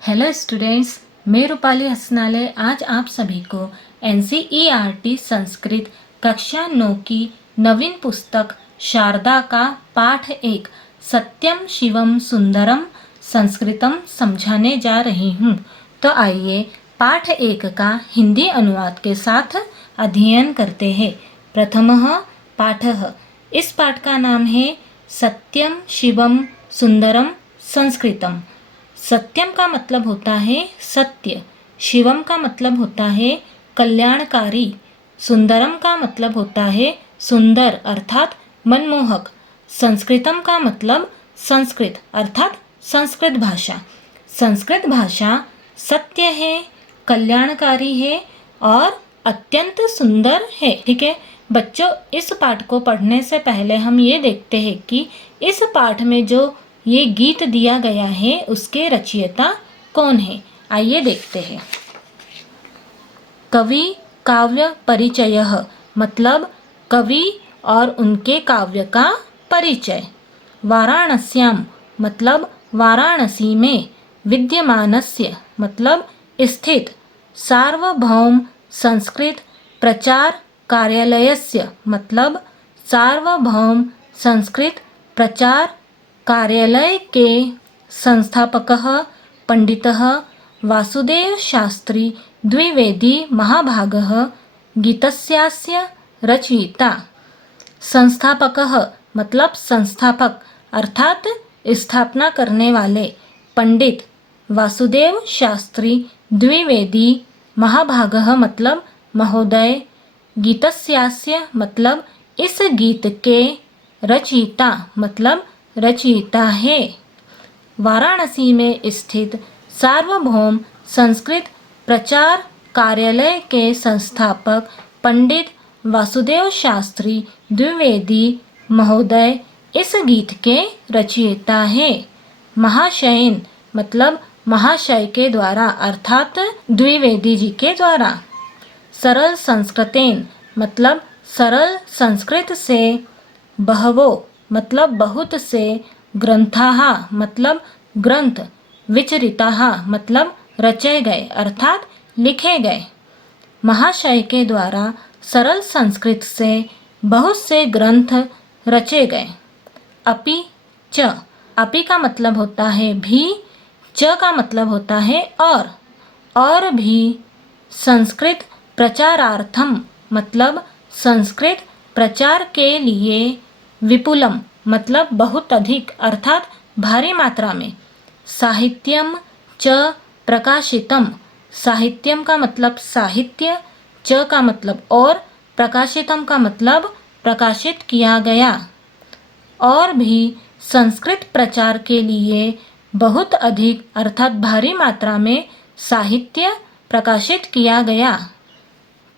Hello students, मैं रूपाली हसनाले आज आप सभी को एनसीईआरटी संस्कृत कक्षा 9 की नवीन पुस्तक शारदा का पाठ 1 सत्यम शिवम सुंदरम संस्कृतम समझाने जा रही हूँ। तो आइए पाठ 1 का हिंदी अनुवाद के साथ अध्ययन करते हैं। प्रथमः पाठः। इस पाठ का नाम है सत्यम शिवम सुंदरम संस्कृतम। सत्यम का मतलब होता है सत्य, शिवम का मतलब होता है कल्याणकारी, सुंदरम का मतलब होता है सुंदर अर्थात मनमोहक, संस्कृतम का मतलब संस्कृत अर्थात संस्कृत भाषा। संस्कृत भाषा सत्य है, कल्याणकारी है और अत्यंत सुंदर है। ठीक है बच्चों, इस पाठ को पढ़ने से पहले हम ये देखते हैं कि इस पाठ में जो ये गीत दिया गया है उसके रचयिता कौन है। आइए देखते हैं। कवि काव्य परिचयः मतलब कवि और उनके काव्य का परिचय। वाराणस्याम मतलब वाराणसी में, विद्यमानस्य मतलब स्थित, सार्वभौम संस्कृत प्रचार कार्यालयस्य मतलब सार्वभौम संस्कृत प्रचार कार्यालय के संस्थापकः पंडितः वासुदेव शास्त्री द्विवेदी महाभागः गीतस्यास्य रचयिता। संस्थापकः मतलब संस्थापक अर्थात स्थापना करने वाले, पंडित वासुदेव शास्त्री द्विवेदी महाभागः मतलब महोदय, गीतस्यास्य मतलब इस गीत के, रचयिता मतलब रचयिता है। वाराणसी में स्थित सार्वभौम संस्कृत प्रचार कार्यालय के संस्थापक पंडित वासुदेव शास्त्री द्विवेदी महोदय इस गीत के रचयिता है। महाशयन मतलब महाशय के द्वारा अर्थात द्विवेदी जी के द्वारा। सरल संस्कृतेन मतलब सरल संस्कृत से, बहवो मतलब बहुत से, ग्रंथाः मतलब ग्रंथ, विचरिताः मतलब रचे गए अर्थात लिखे गए। महाशय के द्वारा सरल संस्कृत से बहुत से ग्रंथ रचे गए। अपि च, अपि का मतलब होता है भी, च का मतलब होता है और भी, संस्कृत प्रचारार्थम मतलब संस्कृत प्रचार के लिए, विपुलम मतलब बहुत अधिक अर्थात भारी मात्रा में, साहित्यम च प्रकाशितम, साहित्यम का मतलब साहित्य, च का मतलब और, प्रकाशितम का मतलब प्रकाशित किया गया, और भी संस्कृत प्रचार के लिए बहुत अधिक अर्थात भारी मात्रा में साहित्य प्रकाशित किया गया।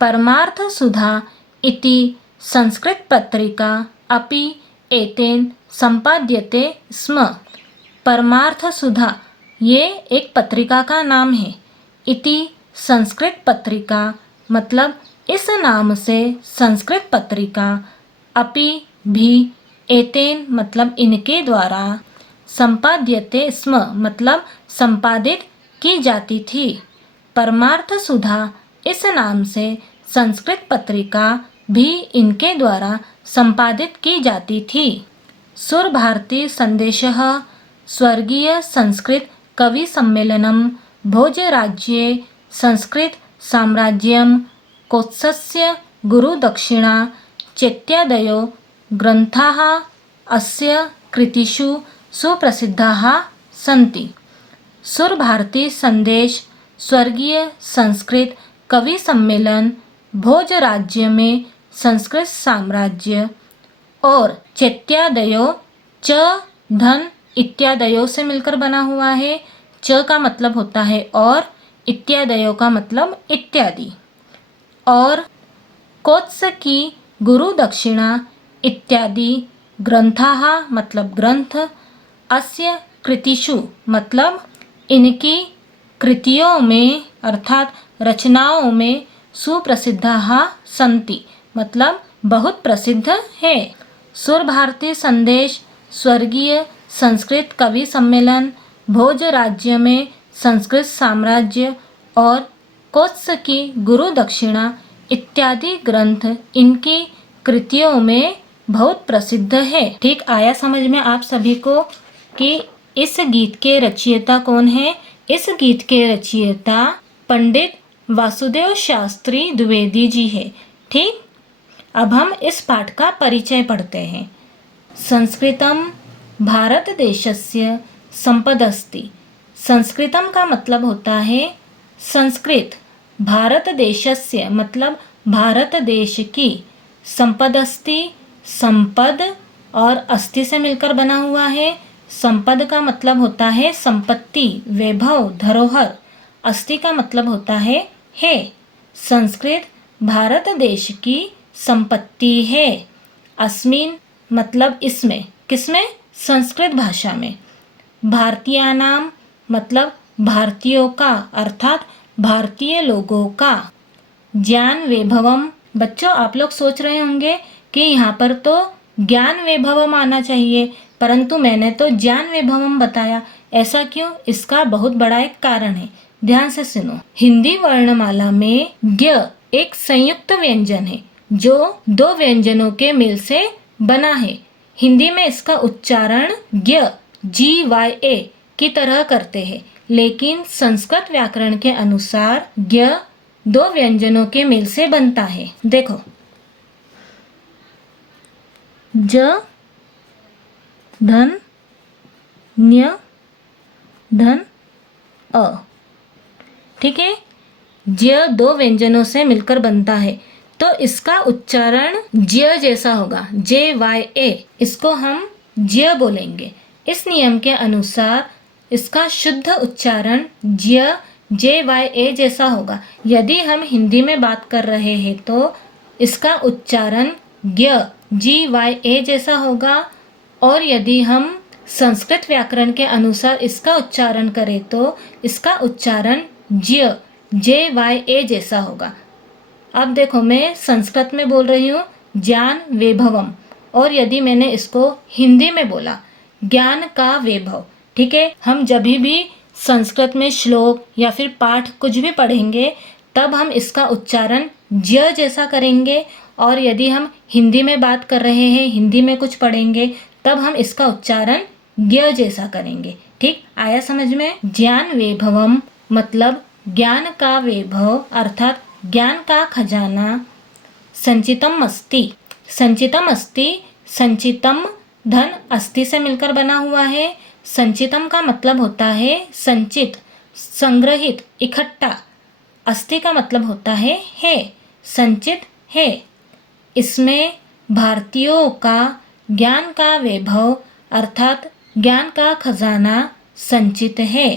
परमार्थ सुधा इति संस्कृत पत्रिका अपि एतेन संपाद्यते स्म। परमार्थ सुधा ये एक पत्रिका का नाम है। इति संस्कृत पत्रिका मतलब इस नाम से संस्कृत पत्रिका, अपि भी, एतेन मतलब इनके द्वारा, संपाद्यते स्म मतलब संपादित की जाती थी। परमार्थ सुधा इस नाम से संस्कृत पत्रिका भी इनके द्वारा संपादित की जाती थी। सुर भारती संदेशः स्वर्गीय संस्कृत कवि सम्मेलनम भोजराज्ये संस्कृत साम्राज्यम कोत्सस्य गुरुदक्षिणा चेत्यादयो ग्रंथाः अस्य कृतिषु सुप्रसिद्धाः सन्ति। सुर भारती संदेश स्वर्गीय संस्कृत कवि सम्मेलन भोज राज्य में संस्कृत साम्राज्य और चैत्यादयो, च धन इत्यादयो से मिलकर बना हुआ है। च का मतलब होता है और, इत्यादयो का मतलब इत्यादि, और कोत्स की गुरु दक्षिणा इत्यादि, ग्रंथाः मतलब ग्रंथ, अस्य कृतिषु मतलब इनकी कृतियों में अर्थात रचनाओं में, सुप्रसिद्धाः सन्ति मतलब बहुत प्रसिद्ध है। सुर भारती संदेश स्वर्गीय संस्कृत कवि सम्मेलन भोज राज्य में संस्कृत साम्राज्य और कौत्सकी गुरु दक्षिणा इत्यादि ग्रंथ इनकी कृतियों में बहुत प्रसिद्ध है। ठीक आया समझ में आप सभी को कि इस गीत के रचयिता कौन है? इस गीत के रचयिता पंडित वासुदेव शास्त्री द्विवेदी जी है। ठीक, अब हम इस पाठ का परिचय पढ़ते हैं। संस्कृतम भारत देशस्य संपदस्ति। संस्कृतम का मतलब होता है संस्कृत। भारत देशस्य मतलब भारत देश की। संपदस्ति संपद और अस्ति से मिलकर बना हुआ है। संपद का मतलब होता है संपत्ति, वैभव, धरोहर। अस्ति का मतलब होता है। संस्कृत भारत देश की संपत्ति है। अस्मिन मतलब इसमें, किसमें? संस्कृत भाषा में। भारतीयानाम मतलब भारतीयों का, अर्थात भारतीय लोगों का। ज्ञान वैभवम, बच्चों आप लोग सोच रहे होंगे कि यहाँ पर तो ज्ञान वैभवम आना चाहिए, परंतु मैंने तो ज्ञान वैभवम बताया। ऐसा क्यों? इसका बहुत बड़ा एक कारण है, ध्यान से सुनो। हिंदी वर्णमाला में ज्ञ एक संयुक्त व्यंजन है जो दो व्यंजनों के मेल से बना है। हिंदी में इसका उच्चारण ज्ञ GYA की तरह करते हैं, लेकिन संस्कृत व्याकरण के अनुसार ज्ञ दो व्यंजनों के मेल से बनता है। देखो, ज धन न्य धन अ। ठीक है, ज्य दो व्यंजनों से मिलकर बनता है तो इसका उच्चारण ज्य जैसा होगा, JYA। इसको हम ज्य बोलेंगे। इस नियम के अनुसार इसका शुद्ध उच्चारण ज्य JYA जैसा होगा। यदि हम हिंदी में बात कर रहे हैं तो इसका उच्चारण ज्ञ GYA जैसा होगा, और यदि हम संस्कृत व्याकरण के अनुसार इसका उच्चारण करें तो इसका उच्चारण ज्य JYA जैसा होगा। अब देखो, मैं संस्कृत में बोल रही हूँ ज्ञान वैभवम, और यदि मैंने इसको हिंदी में बोला ज्ञान का वैभव। ठीक है, हम जब भी संस्कृत में श्लोक या फिर पाठ कुछ भी पढ़ेंगे तब हम इसका उच्चारण ज्य जैसा करेंगे, और यदि हम हिंदी में बात कर रहे हैं, हिंदी में कुछ पढ़ेंगे, तब हम इसका उच्चारण ज्ञ जैसा करेंगे। ठीक आया समझ में? ज्ञान वैभवम मतलब ज्ञान का वैभव, अर्थात ज्ञान का खजाना। संचितम अस्ति, संचितम अस्ति, संचितम धन अस्ति से मिलकर बना हुआ है। संचितम का मतलब होता है संचित, संग्रहित, इकट्ठा। अस्ति का मतलब होता है संचित है। इसमें भारतीयों का ज्ञान का वैभव अर्थात ज्ञान का खजाना संचित है।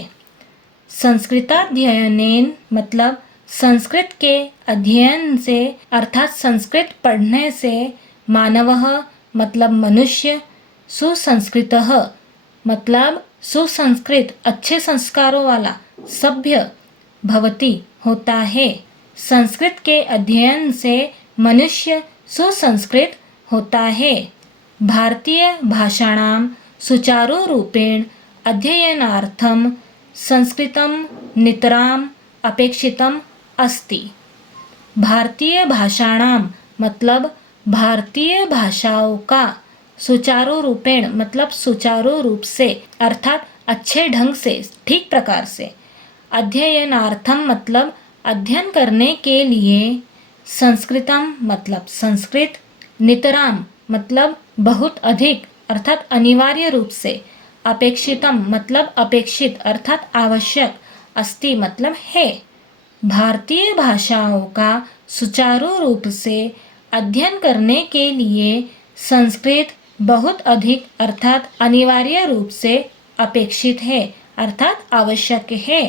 संस्कृताध्ययनेन मतलब संस्कृत के अध्ययन से अर्थात संस्कृत पढ़ने से मानवः मतलब मनुष्य, सुसंस्कृतः मतलब सुसंस्कृत अच्छे संस्कारों वाला, सभ्य भवति होता है। संस्कृत के अध्ययन से मनुष्य सुसंस्कृत होता है। भारतीय भाषाणां सुचारू रूपेण अध्ययनार्थं संस्कृतं नितराम अपेक्षितम अस्ति। भारतीय भाषाणां मतलब भारतीय भाषाओं का, सुचारू रूपेण मतलब सुचारू रूप से अर्थात अच्छे ढंग से, ठीक प्रकार से, अध्ययनार्थम मतलब अध्ययन करने के लिए, संस्कृतम मतलब संस्कृत, नितराम मतलब बहुत अधिक अर्थात अनिवार्य रूप से, अपेक्षितम मतलब अपेक्षित अर्थात आवश्यक, अस्ति मतलब है। भारतीय भाषाओं का सुचारू रूप से अध्ययन करने के लिए संस्कृत बहुत अधिक अर्थात अनिवार्य रूप से अपेक्षित है अर्थात आवश्यक है।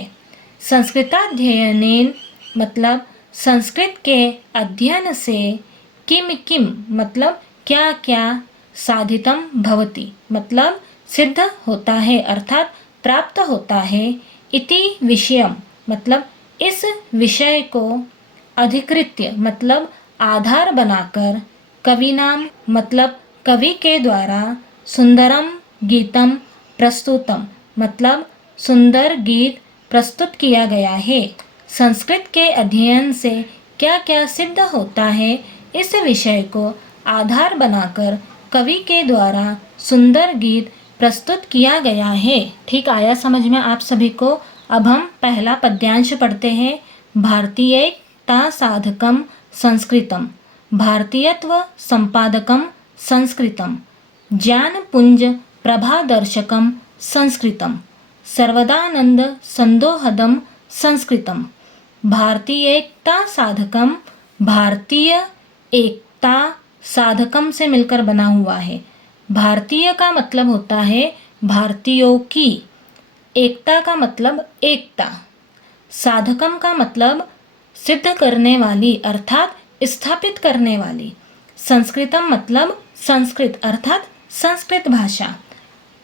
संस्कृताध्ययनेन मतलब संस्कृत के अध्ययन से, किम किम मतलब क्या क्या, साधितम भवति मतलब सिद्ध होता है अर्थात प्राप्त होता है, इति विषयम मतलब इस विषय को, अधिकृत्य मतलब आधार बनाकर, कविनाम मतलब कवि के द्वारा, सुंदरम गीतम प्रस्तुतम मतलब सुंदर गीत प्रस्तुत किया गया है। संस्कृत के अध्ययन से क्या क्या सिद्ध होता है, इस विषय को आधार बनाकर कवि के द्वारा सुंदर गीत प्रस्तुत किया गया है। ठीक आया समझ में आप सभी को। अब हम पहला पद्यांश पढ़ते हैं। भारतीयता साधकम संस्कृतम, भारतीयत्व संपादकम संस्कृतम, ज्ञानपुंज प्रभादर्शकम संस्कृतम, सर्वदानंद संदोहदम संस्कृतम। भारतीयता साधकम, भारतीय एकता साधकम से मिलकर बना हुआ है। भारतीय का मतलब होता है भारतीयों की, एकता का मतलब एकता, साधकम का मतलब सिद्ध करने वाली अर्थात स्थापित करने वाली, संस्कृतम मतलब संस्कृत अर्थात संस्कृत भाषा।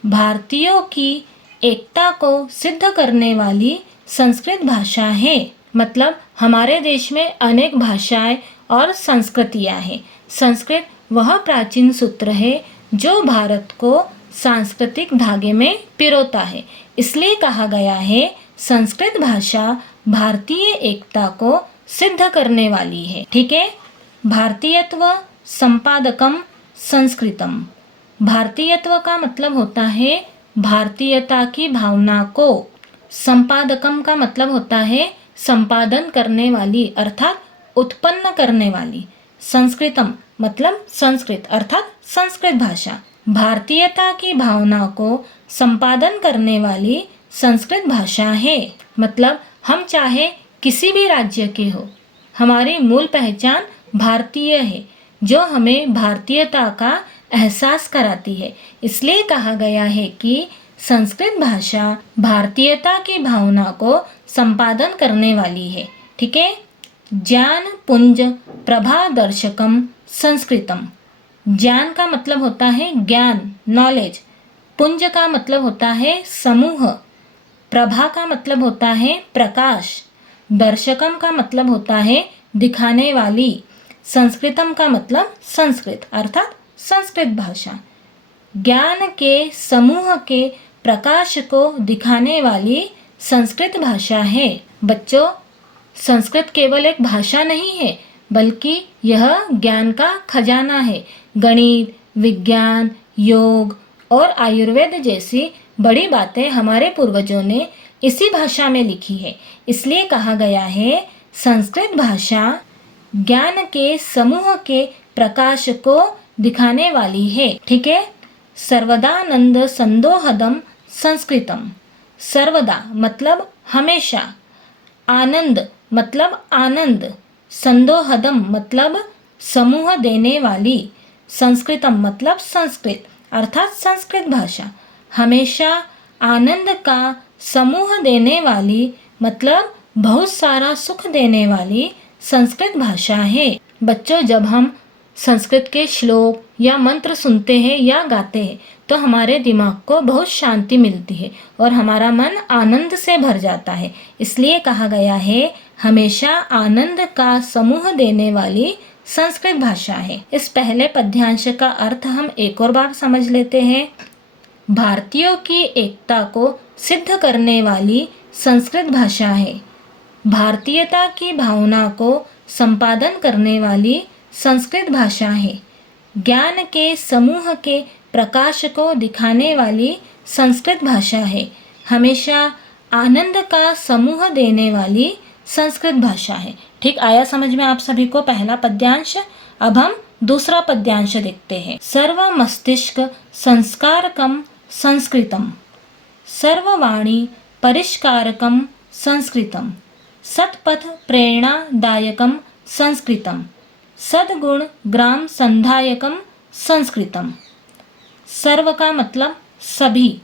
भारतीयों की एकता को सिद्ध करने वाली संस्कृत भाषा है। मतलब हमारे देश में अनेक भाषाएं और संस्कृतियां हैं। संस्कृत वह प्राचीन सूत्र है जो भारत को सांस्कृतिक धागे में पिरोता है। इसलिए कहा गया है संस्कृत भाषा भारतीय एकता को सिद्ध करने वाली है। ठीक है। भारतीयत्व संपादकम संस्कृतम, भारतीयत्व का मतलब होता है भारतीयता की भावना को, संपादकम का मतलब होता है संपादन करने वाली अर्थात उत्पन्न करने वाली, संस्कृतम मतलब संस्कृत अर्थात संस्कृत भाषा। भारतीयता की भावना को संपादन करने वाली संस्कृत भाषा है। मतलब हम चाहे किसी भी राज्य के हो, हमारी मूल पहचान भारतीय है जो हमें भारतीयता का एहसास कराती है। इसलिए कहा गया है कि संस्कृत भाषा भारतीयता की भावना को संपादन करने वाली है। ठीक है। ज्ञान पुंज प्रभादर्शकम संस्कृतम, ज्ञान का मतलब होता है ज्ञान नॉलेज, पुंज का मतलब होता है समूह, प्रभा का मतलब होता है प्रकाश, दर्शकम का मतलब होता है दिखाने वाली, संस्कृतम का मतलब संस्कृत अर्थात संस्कृत भाषा। ज्ञान के समूह के प्रकाश को दिखाने वाली संस्कृत भाषा है। बच्चों, संस्कृत केवल एक भाषा नहीं है बल्कि यह ज्ञान का खजाना है। गणित, विज्ञान, योग और आयुर्वेद जैसी बड़ी बातें हमारे पूर्वजों ने इसी भाषा में लिखी है। इसलिए कहा गया है संस्कृत भाषा ज्ञान के समूह के प्रकाश को दिखाने वाली है। ठीक है। सर्वदानंद संदोहदम संस्कृतम, सर्वदा मतलब हमेशा, आनंद मतलब आनंद, संदोहदम मतलब समूह देने वाली, संस्कृतम मतलब संस्कृत अर्थात संस्कृत भाषा। हमेशा आनंद का समूह देने वाली मतलब बहुत सारा सुख देने वाली संस्कृत भाषा है। बच्चों, जब हम संस्कृत के श्लोक या मंत्र सुनते हैं या गाते हैं तो हमारे दिमाग को बहुत शांति मिलती है और हमारा मन आनंद से भर जाता है। इसलिए कहा गया है हमेशा आनंद का समूह देने वाली संस्कृत भाषा है। इस पहले पद्यांश का अर्थ हम एक और बार समझ लेते हैं। भारतीयों की एकता को सिद्ध करने वाली संस्कृत भाषा है। भारतीयता की भावना को संपादन करने वाली संस्कृत भाषा है। ज्ञान के समूह के प्रकाश को दिखाने वाली संस्कृत भाषा है। हमेशा आनंद का समूह देने वाली संस्कृत भाषा है। ठीक आया समझ में आप सभी को पहला पद्यांश। अब हम दूसरा पद्यांश देखते हैं। सर्व मस्तिष्क संस्कारकम संस्कृतम, सर्ववाणी परिष्कारकम संस्कृतम, सत्पथ प्रेरणादायकम संस्कृतम, सद्गुण ग्राम संधायकम संस्कृतम। सर्व का मतलब सभी,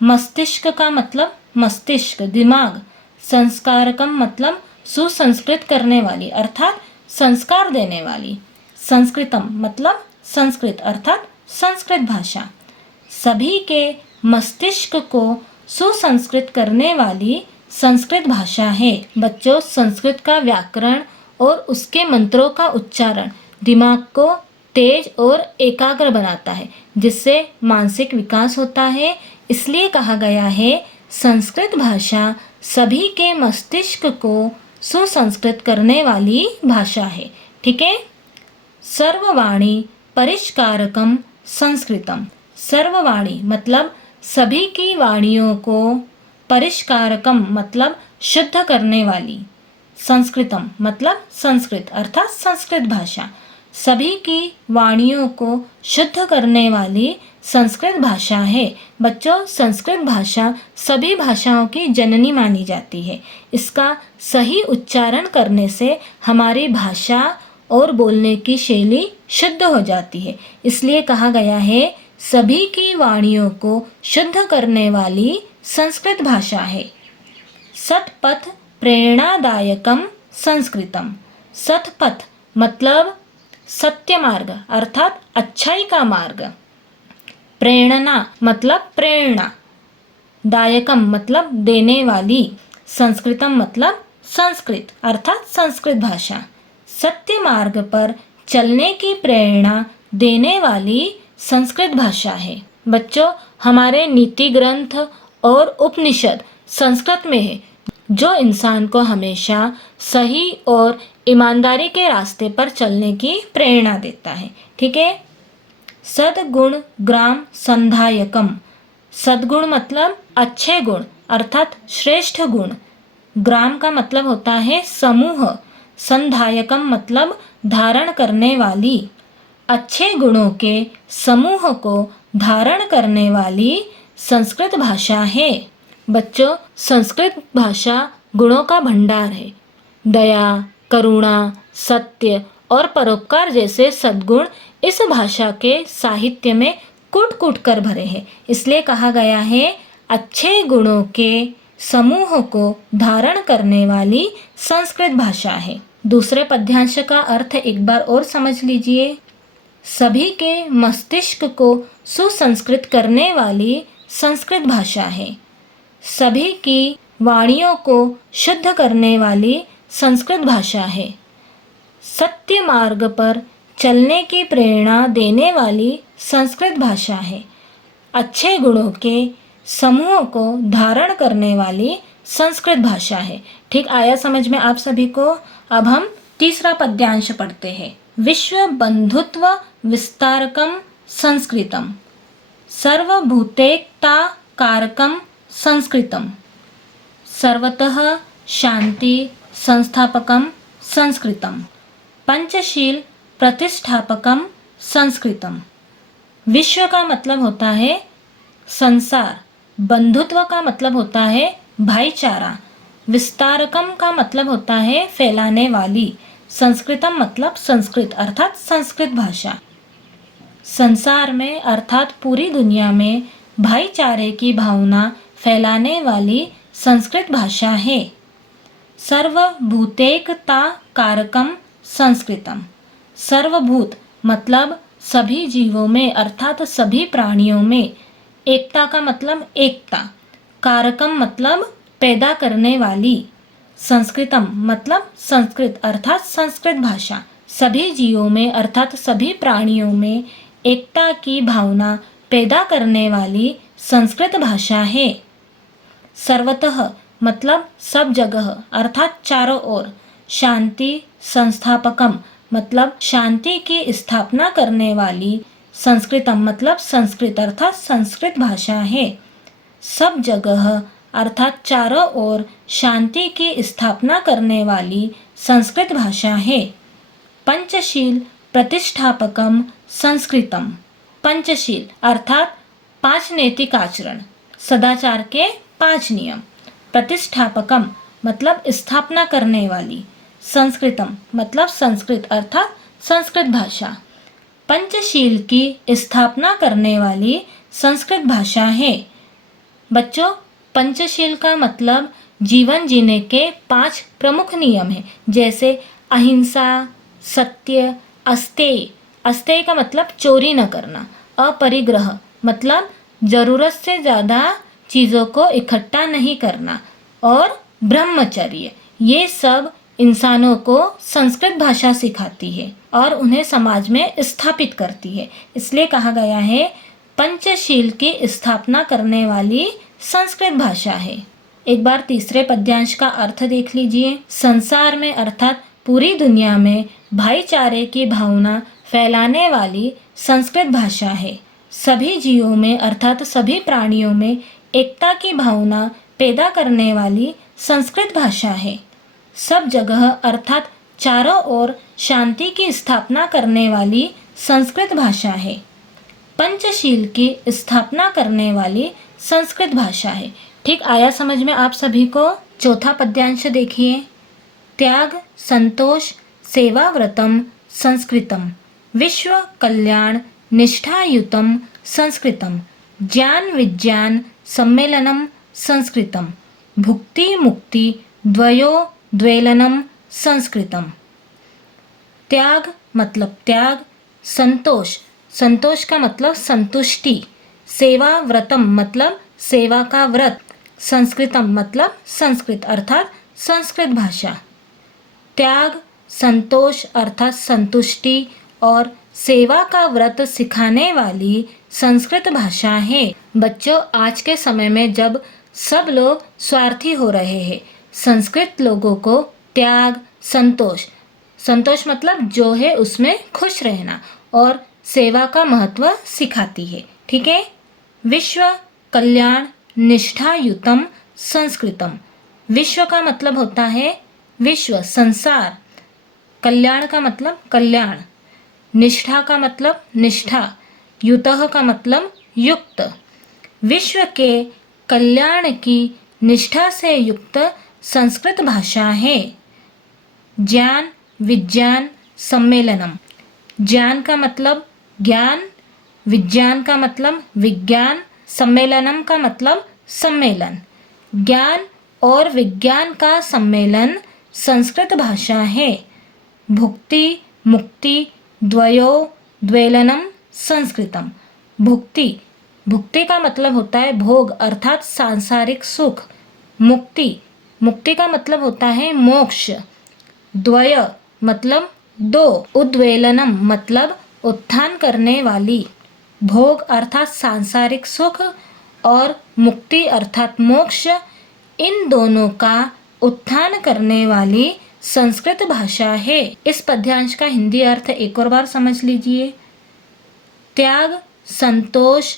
मस्तिष्क का मतलब मस्तिष्क दिमाग, संस्कारकम मतलब सुसंस्कृत करने वाली अर्थात संस्कार देने वाली, संस्कृतम मतलब संस्कृत अर्थात संस्कृत भाषा। सभी के मस्तिष्क को सुसंस्कृत करने वाली संस्कृत भाषा है। बच्चों, संस्कृत का व्याकरण और उसके मंत्रों का उच्चारण दिमाग को तेज और एकाग्र बनाता है, जिससे मानसिक विकास होता है। इसलिए कहा गया है संस्कृत भाषा सभी के मस्तिष्क को सुसंस्कृत करने वाली भाषा है। ठीक है। सर्ववाणी परिष्कारकम संस्कृतम। सर्ववाणी मतलब सभी की वाणियों को, परिष्कारकम मतलब शुद्ध करने वाली, संस्कृतम मतलब संस्कृत अर्थात संस्कृत भाषा। सभी की वाणियों को शुद्ध करने वाली संस्कृत भाषा है। बच्चों, संस्कृत भाषा सभी भाषाओं की जननी मानी जाती है। इसका सही उच्चारण करने से हमारी भाषा और बोलने की शैली शुद्ध हो जाती है। इसलिए कहा गया है सभी की वाणियों को शुद्ध करने वाली संस्कृत भाषा है। सतपथ प्रेरणादायकम संस्कृतम। सतपथ मतलब सत्य मार्ग अर्थात अच्छाई का मार्ग। प्रेरणा मतलब प्रेरणा। दायकम मतलब देने वाली। संस्कृतम मतलब संस्कृत अर्थात संस्कृत भाषा। सत्य मार्ग पर चलने की प्रेरणा देने वाली संस्कृत भाषा है। बच्चों, हमारे नीति ग्रंथ और उपनिषद संस्कृत में है, जो इंसान को हमेशा सही और ईमानदारी के रास्ते पर चलने की प्रेरणा देता है। ठीक है। सद्गुण ग्राम संधायकम। सद्गुण मतलब अच्छे गुण अर्थात श्रेष्ठ गुण। ग्राम का मतलब होता है समूह। संधायकम मतलब धारण करने वाली। अच्छे गुणों के समूह को धारण करने वाली संस्कृत भाषा है। बच्चों, संस्कृत भाषा गुणों का भंडार है। दया, करुणा, सत्य और परोपकार जैसे सद्गुण इस भाषा के साहित्य में कूट कूट कर भरे हैं। इसलिए कहा गया है अच्छे गुणों के समूह को धारण करने वाली संस्कृत भाषा है। दूसरे पद्यांश का अर्थ एक बार और समझ लीजिए। सभी के मस्तिष्क को सुसंस्कृत करने वाली संस्कृत भाषा है। सभी की वाणियों को शुद्ध करने वाली संस्कृत भाषा है। सत्य मार्ग पर चलने की प्रेरणा देने वाली संस्कृत भाषा है। अच्छे गुणों के समूह को धारण करने वाली संस्कृत भाषा है। ठीक आया समझ में आप सभी को? अब हम तीसरा पद्यांश पढ़ते हैं। विश्व बंधुत्व विस्तारकम संस्कृतम। सर्वभूतेकता कारकम संस्कृतम। सर्वतः शांति संस्थापकम संस्कृतम। पंचशील प्रतिष्ठापकम संस्कृतम। विश्व का मतलब होता है संसार। बंधुत्व का मतलब होता है भाईचारा। विस्तारकम का मतलब होता है फैलाने वाली। संस्कृतम मतलब संस्कृत अर्थात संस्कृत भाषा। संसार में अर्थात पूरी दुनिया में भाईचारे की भावना फैलाने वाली संस्कृत भाषा है। सर्वभूतेकता कारकम संस्कृतम। सर्वभूत मतलब सभी जीवों में अर्थात सभी प्राणियों में। एकता का मतलब एकता। कारकम मतलब पैदा करने वाली। संस्कृतम मतलब संस्कृत अर्थात संस्कृत भाषा। सभी जीवों में अर्थात सभी प्राणियों में एकता की भावना पैदा करने वाली संस्कृत भाषा है। सर्वतः मतलब सब जगह अर्थात चारों ओर। शांति संस्थापकम मतलब शांति की स्थापना करने वाली। संस्कृतम मतलब संस्कृत अर्थात संस्कृत भाषा है। सब जगह अर्थात चारों ओर शांति की स्थापना करने वाली संस्कृत भाषा है। पंचशील प्रतिष्ठापकम संस्कृतम। पंचशील अर्थात 5 नैतिक आचरण, सदाचार के 5 नियम। प्रतिष्ठापकम मतलब स्थापना करने वाली। संस्कृतम मतलब संस्कृत अर्थात संस्कृत भाषा। पंचशील की स्थापना करने वाली संस्कृत भाषा है। बच्चों, पंचशील का मतलब जीवन जीने के 5 प्रमुख नियम हैं, जैसे अहिंसा, सत्य, अस्तेय। अस्तेय का मतलब चोरी न करना। अपरिग्रह मतलब जरूरत से ज़्यादा चीज़ों को इकट्ठा नहीं करना। और ब्रह्मचर्य। ये सब इंसानों को संस्कृत भाषा सिखाती है और उन्हें समाज में स्थापित करती है। इसलिए कहा गया है पंचशील की स्थापना करने वाली संस्कृत भाषा है। एक बार तीसरे पद्यांश का अर्थ देख लीजिए। संसार में अर्थात पूरी दुनिया में भाईचारे की भावना फैलाने वाली संस्कृत भाषा है। सभी जीवों में अर्थात सभी प्राणियों में एकता की भावना पैदा करने वाली संस्कृत भाषा है। सब जगह अर्थात चारों ओर शांति की स्थापना करने वाली संस्कृत भाषा है। पंचशील की स्थापना करने वाली संस्कृत भाषा है। ठीक आया समझ में आप सभी को? चौथा पद्यांश देखिए। त्याग संतोष सेवा व्रतम संस्कृतम विश्व कल्याण निष्ठायुतम संस्कृतम ज्ञान विज्ञान सम्मेलनम संस्कृतम भुक्ति मुक्ति द्वयो द्वेलनम संस्कृतम। त्याग मतलब त्याग, संतोष संतोष का मतलब संतुष्टि, सेवा व्रतम मतलब सेवा का व्रत, संस्कृतम मतलब संस्कृत अर्थात संस्कृत भाषा। त्याग संतोष अर्थात संतुष्टि और सेवा का व्रत सिखाने वाली संस्कृत भाषा है। बच्चों, आज के समय में जब सब लोग स्वार्थी हो रहे हैं, संस्कृत लोगों को त्याग संतोष, संतोष मतलब जो है उसमें खुश रहना, और सेवा का महत्व सिखाती है। ठीक है। विश्व कल्याण निष्ठायुतम संस्कृतम। विश्व का मतलब होता है विश्व संसार, कल्याण का मतलब कल्याण, निष्ठा का मतलब निष्ठा, युतः का मतलब युक्त। विश्व के कल्याण की निष्ठा से युक्त संस्कृत भाषा है। ज्ञान विज्ञान सम्मेलनम। ज्ञान का मतलब ज्ञान, विज्ञान का मतलब विज्ञान, सम्मेलनम का मतलब सम्मेलन। ज्ञान और विज्ञान का सम्मेलन संस्कृत भाषा है। भुक्ति मुक्ति द्वयो द्वेलनम संस्कृतम। भुक्ति, भुक्ति का मतलब होता है भोग अर्थात सांसारिक सुख। मुक्ति, मुक्ति का मतलब होता है मोक्ष। द्वय मतलब दो। उद्वेलनम मतलब उत्थान करने वाली। भोग अर्थात सांसारिक सुख और मुक्ति अर्थात मोक्ष, इन दोनों का उत्थान करने वाली संस्कृत भाषा है। इस पद्यांश का हिंदी अर्थ एक और बार समझ लीजिए। त्याग संतोष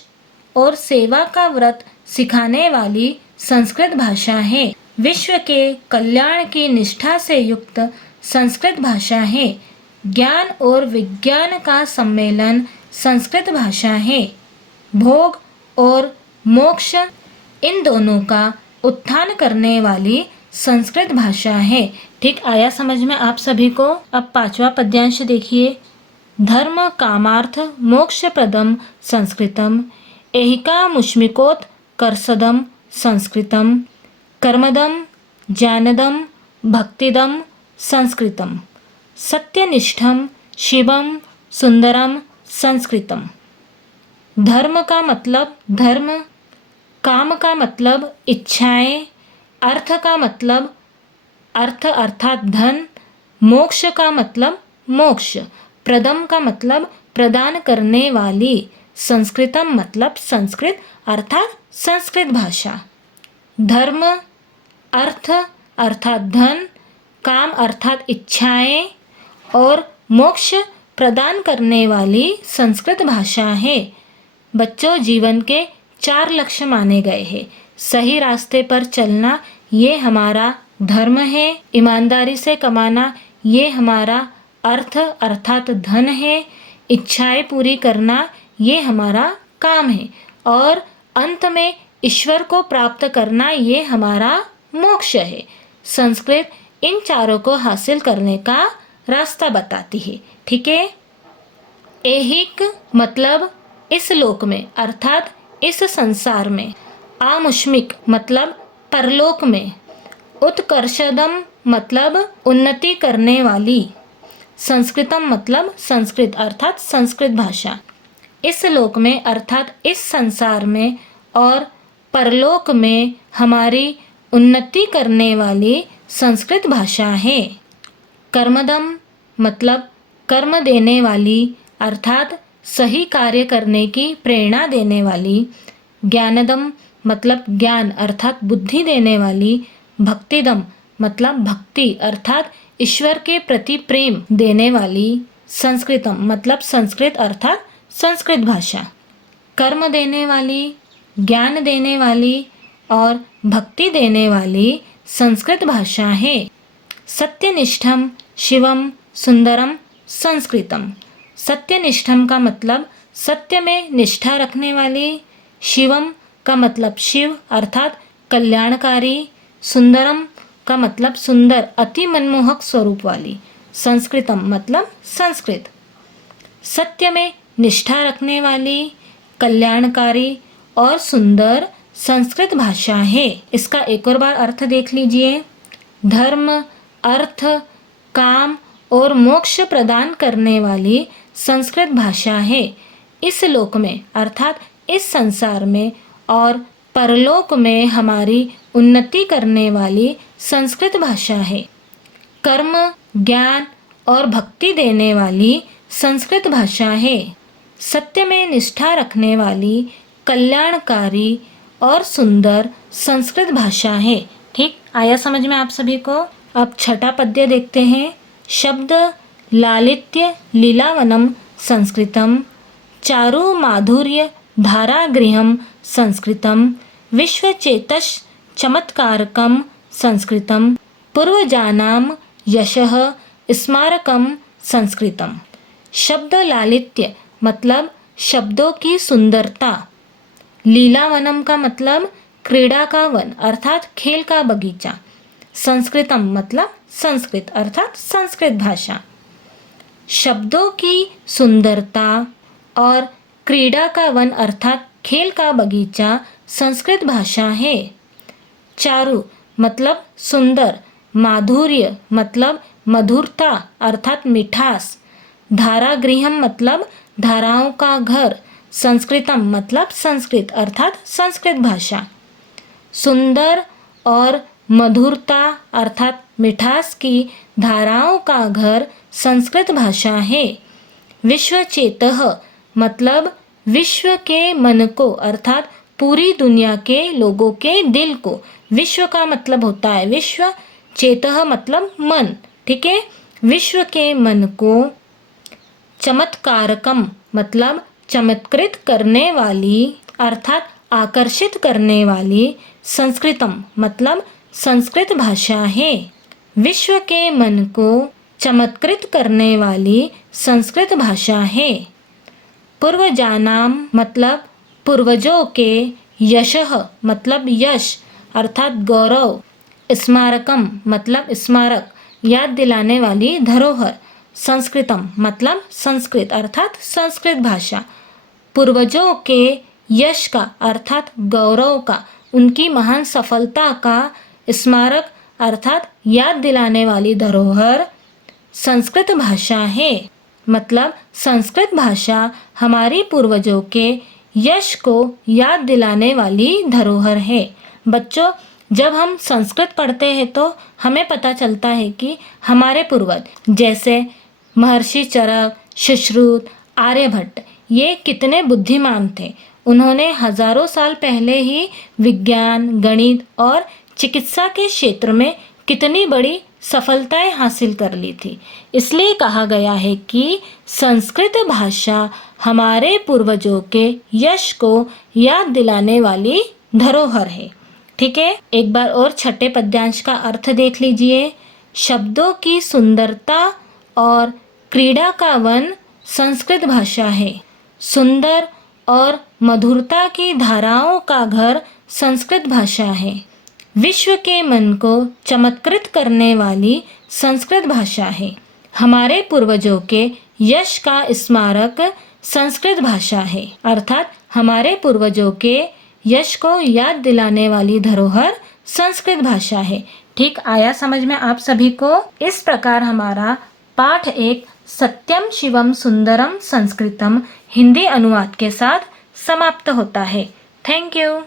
और सेवा का व्रत सिखाने वाली संस्कृत भाषा है। विश्व के कल्याण की निष्ठा से युक्त संस्कृत भाषा है। ज्ञान और विज्ञान का सम्मेलन संस्कृत भाषा है। भोग और मोक्ष, इन दोनों का उत्थान करने वाली संस्कृत भाषा है। ठीक आया समझ में आप सभी को? अब पांचवा पद्यांश देखिए। धर्म कामार्थ मोक्ष प्रदम संस्कृतम एहिका मुष्मिकोत करसदम संस्कृतम कर्मदम ज्ञानदम भक्तिदम संस्कृतम सत्यनिष्ठम शिवम सुंदरम संस्कृतम। धर्म का मतलब धर्म, काम का मतलब इच्छाएं, अर्थ का मतलब अर्थ अर्थात धन, मोक्ष का मतलब मोक्ष, प्रदम का मतलब प्रदान करने वाली, संस्कृतम मतलब संस्कृत अर्थात संस्कृत भाषा। धर्म अर्थ अर्थात धन, काम अर्थात इच्छाएं और मोक्ष प्रदान करने वाली संस्कृत भाषा है। बच्चों, जीवन के 4 लक्ष्य माने गए हैं। सही रास्ते पर चलना ये हमारा धर्म है, ईमानदारी से कमाना ये हमारा अर्थ अर्थात धन है, इच्छाएं पूरी करना ये हमारा काम है, और अंत में ईश्वर को प्राप्त करना ये हमारा मोक्ष है। संस्कृत इन चारों को हासिल करने का रास्ता बताती है। ठीक है। ऐहिक मतलब इस लोक में अर्थात इस संसार में। आमुष्मिक मतलब परलोक में। उत्कर्षदम मतलब उन्नति करने वाली। संस्कृतम मतलब संस्कृत अर्थात संस्कृत भाषा। इस लोक में अर्थात इस संसार में और परलोक में हमारी उन्नति करने वाली संस्कृत भाषा है। कर्मदम मतलब कर्म देने वाली अर्थात सही कार्य करने की प्रेरणा देने वाली। ज्ञानदम मतलब ज्ञान अर्थात बुद्धि देने वाली, भक्तिदम मतलब भक्ति अर्थात ईश्वर के प्रति प्रेम देने वाली, संस्कृतम मतलब संस्कृत अर्थात संस्कृत भाषा, कर्म देने वाली, ज्ञान देने वाली और भक्ति देने वाली संस्कृत भाषा है। सत्यनिष्ठम शिवम सुंदरम संस्कृतम। सत्यनिष्ठम का मतलब सत्य में निष्ठा रखने वाली, शिवम का मतलब शिव अर्थात कल्याणकारी, सुंदरम का मतलब सुंदर अति मनमोहक स्वरूप वाली, संस्कृतम मतलब संस्कृत। सत्य में निष्ठा रखने वाली, कल्याणकारी और सुंदर संस्कृत भाषा है। इसका एक और बार अर्थ देख लीजिए। धर्म, अर्थ, काम और मोक्ष प्रदान करने वाली संस्कृत भाषा है। इस लोक में अर्थात इस संसार में और परलोक में हमारी उन्नति करने वाली संस्कृत भाषा है। कर्म, ज्ञान और भक्ति देने वाली संस्कृत भाषा है। सत्य में निष्ठा रखने वाली, कल्याणकारी और सुंदर संस्कृत भाषा है। ठीक, आया समझ में आप सभी को? अब छठा पद्य देखते हैं। शब्द लालित्य लीलावनम संस्कृतम, चारु माधुर्य धारागृहम संस्कृतम, विश्वचेतश चमत्कारकम संस्कृतम, पूर्वजानाम यशः स्मारकम संस्कृतम। शब्द लालित्य मतलब शब्दों की सुंदरता, लीलावनम का मतलब क्रीड़ा का वन अर्थात खेल का बगीचा, संस्कृतम मतलब संस्कृत अर्थात संस्कृत भाषा। शब्दों की सुंदरता और क्रीड़ा का वन अर्थात खेल का बगीचा संस्कृत भाषा है। चारु मतलब सुंदर, माधुर्य मतलब मधुरता अर्थात मिठास, धारागृहम मतलब धाराओं का घर, संस्कृतम मतलब संस्कृत अर्थात संस्कृत भाषा। सुंदर और मधुरता अर्थात मिठास की धाराओं का घर संस्कृत भाषा है। विश्वचेतः मतलब विश्व के मन को अर्थात पूरी दुनिया के लोगों के दिल को, विश्व का मतलब होता है विश्व, चेतः मतलब मन, ठीक है, विश्व के मन को, चमत्कारकम मतलब चमत्कृत करने वाली अर्थात आकर्षित करने वाली, संस्कृतम मतलब संस्कृत भाषा है। विश्व के मन को चमत्कृत करने वाली संस्कृत भाषा है। पूर्वजानाम मतलब पूर्वजों के, यशः मतलब यश अर्थात गौरव, स्मारकम मतलब स्मारक याद दिलाने वाली धरोहर, संस्कृतम मतलब संस्कृत अर्थात संस्कृत भाषा। पूर्वजों के यश का अर्थात गौरव का, उनकी महान सफलता का, स्मारक अर्थात याद दिलाने वाली धरोहर संस्कृत भाषा है। मतलब संस्कृत भाषा हमारी पूर्वजों के यश को याद दिलाने वाली धरोहर है। बच्चों, जब हम संस्कृत पढ़ते हैं तो हमें पता चलता है कि हमारे पूर्वज जैसे महर्षि चरक, सुश्रुत, आर्यभट्ट ये कितने बुद्धिमान थे। उन्होंने हजारों साल पहले ही विज्ञान, गणित और चिकित्सा के क्षेत्र में कितनी बड़ी सफलताएं हासिल कर ली थी। इसलिए कहा गया है कि संस्कृत भाषा हमारे पूर्वजों के यश को याद दिलाने वाली धरोहर है। ठीक है, एक बार और छठे पद्यांश का अर्थ देख लीजिए। शब्दों की सुंदरता और क्रीड़ा का वन संस्कृत भाषा है। सुंदर और मधुरता की धाराओं का घर संस्कृत भाषा है। विश्व के मन को चमत्कृत करने वाली संस्कृत भाषा है। हमारे पूर्वजों के यश का स्मारक संस्कृत भाषा है, अर्थात हमारे पूर्वजों के यश को याद दिलाने वाली धरोहर संस्कृत भाषा है। ठीक आया समझ में आप सभी को? इस प्रकार हमारा पाठ 1 सत्यम शिवम सुंदरम संस्कृतम हिंदी अनुवाद के साथ समाप्त होता है। Thank you.